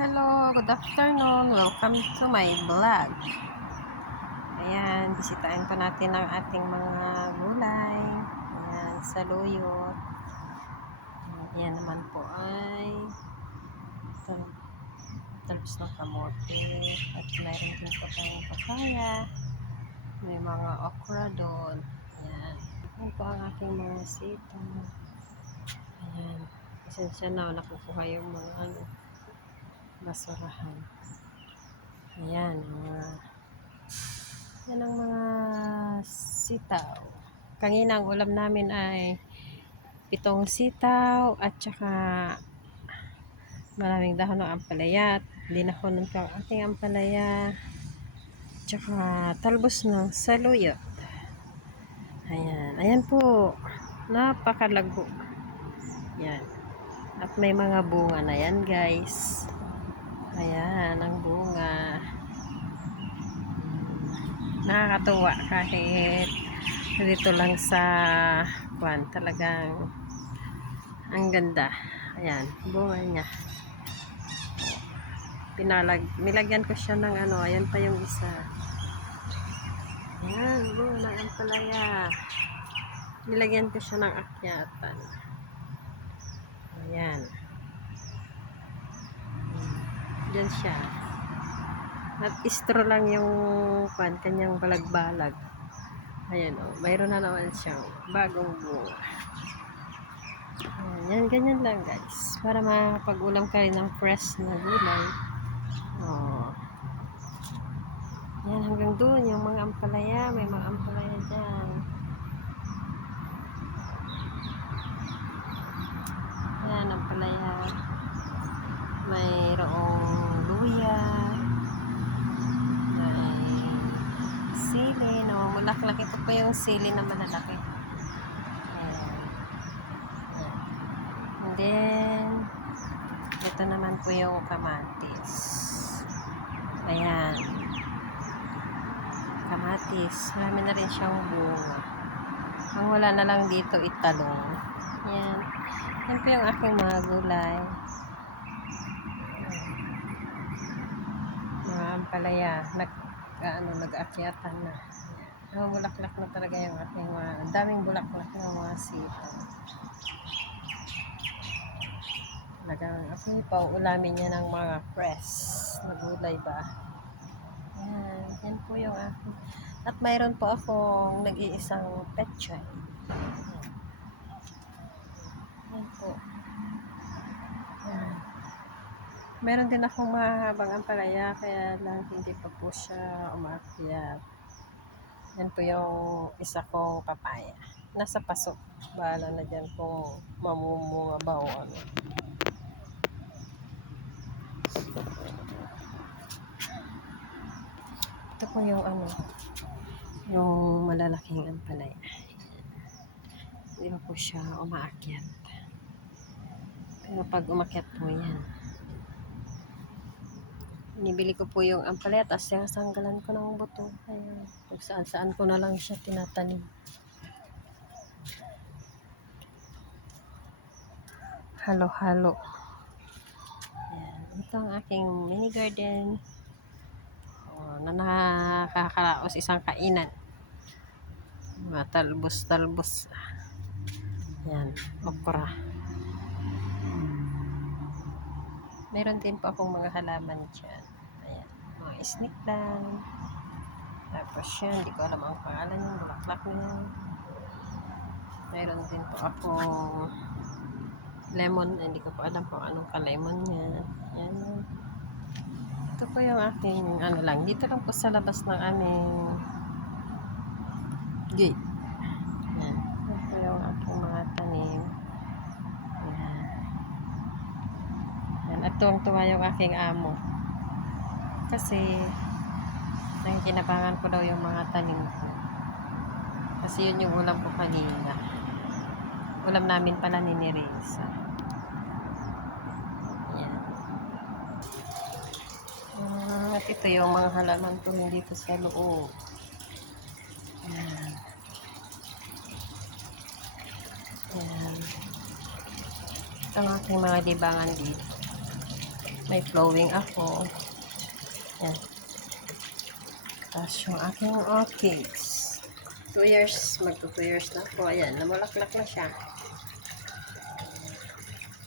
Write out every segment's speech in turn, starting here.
Hello, good afternoon. Welcome to my vlog. Ayan, bisitahin po natin ang ating mga gulay. Ayan, saluyot. Ayan naman po ay talbos ng kamote. At mayroon din po tayong papaya. May mga okra doon. Ayan. Ayan po ang aking mga sita. Ayan. Pasensya na, nakukuha yung mga basurahan. Ayan, yan ang mga sitaw. Kanina ang ulam namin ay 7 sitaw at saka maraming dahon ng ampalaya. Dinahonon ko ang ating ampalaya. Tsaka talbos ng saluyot. Ayan. Ayan po. Napakalago. Yan. At may mga bunga na yan, guys. Ayan, ang bunga. Nakakatuwa kahit dito lang sa kwan, talagang ang ganda. Ayan, bunga niya. Nilagyan ko siya ng ano, ayan pa yung isa. Ayan, bunga ng ampalaya. Nilagyan ko siya ng akyatan. Ayan. Diyan siya. At istro lang yung kwan, kanyang balag-balag. Ayan o, mayroon na naman siyang bagong bunga. Ayan, ganyan lang guys. Para makapag-ulam ka rin ng fresh na gulay. Oh. Ayan, hanggang doon, yung mga ampalaya. May mga ampalaya dyan. Ayan, ampalaya. Mayroong luya. May sili. Namamulaklak. Ito po yung sili na malalaki. And then, ito naman po yung kamatis. Ayan. Kamatis. Marami na rin siyang bunga. Ang wala na lang dito, italong. Ayan. Yan po yung aking mga gulay. Mga ampalaya. Nag-aakyatan na. Namamulaklak na talaga yung aking mga, daming bulaklak ng mga sitaw. Talagang ako pa ulamin niya ng mga fresh na gulay ba. Ayan, yan po yung aking. At mayroon po akong nag-iisang petchay. Yan po. Ayan. Meron din akong mahabang ampalaya kaya lang hindi pa po siya umakyat. Yan po yung isa kong papaya. Nasa pasok. Bahala na dyan kung mamumunga ba o ano. Ito po yung ano, yung malalaking ampalaya. Hindi pa po siya umaakyat. Pero pag umakyat po yan, inibili ko po yung ampalaya at sanggalan ko ng buto. Ayan. Kung saan ko na lang siya tinatanim. Halo-halo. Ayan. Ito ang aking mini garden. Na nakakaraos isang kainan. Talbos-talbos. Yan, okra. Meron din po akong mga halaman dyan. Ayan, mga snake lang. Tapos yan, hindi ko alam ang pangalan yung bulaklak niya. Meron din po akong lemon. Hindi ko po alam kung anong ka-lemon niya. Yan. Ito po yung aking ano lang. Dito lang po sa labas ng aming gate. Yan. Ito po yung aking mga tanim. Yan. Yan. At tuwang-tuwa yung aking amo. Kasi nakikinabangan ko daw yung mga tanim ko. Kasi yun yung ulam ko kanina. Ulam namin pala ni Nereza. At ito yung mga halaman ko hindi ko sa loob. Ayan. Ayan. Ito ang aking mga libangan dito. May flowing ako. Yan. Tapos yung aking orchids. 2 years, magto 2 years na po. Ayan, namulaklak na siya.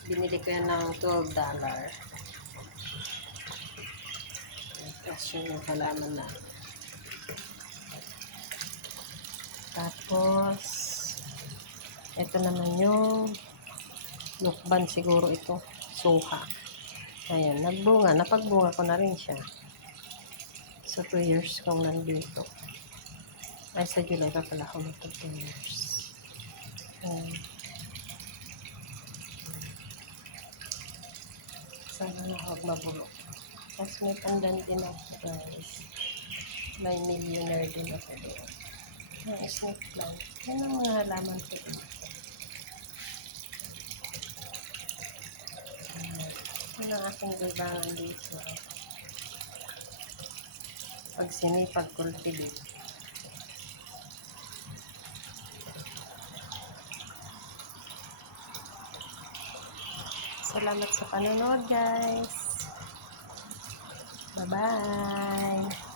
Binili ko yan ng $12. Tapos yung halaman na. Tapos, ito naman yung lukban siguro ito. Suha. Ayan, nagbunga. Napagbunga ko na rin siya. So, 2 years kong nandito. Ay, sa July pa pala ako mag 2 years. Ayan. Sana na huwag mabulok. Tapos may pandan din ako, guys. May millionaire din ako doon. May snake plant. Yan ang mga halaman ko din. Yan ang aking libangan dito. Pag sinipag cultivate. Salamat sa panonood, guys. Bye-bye.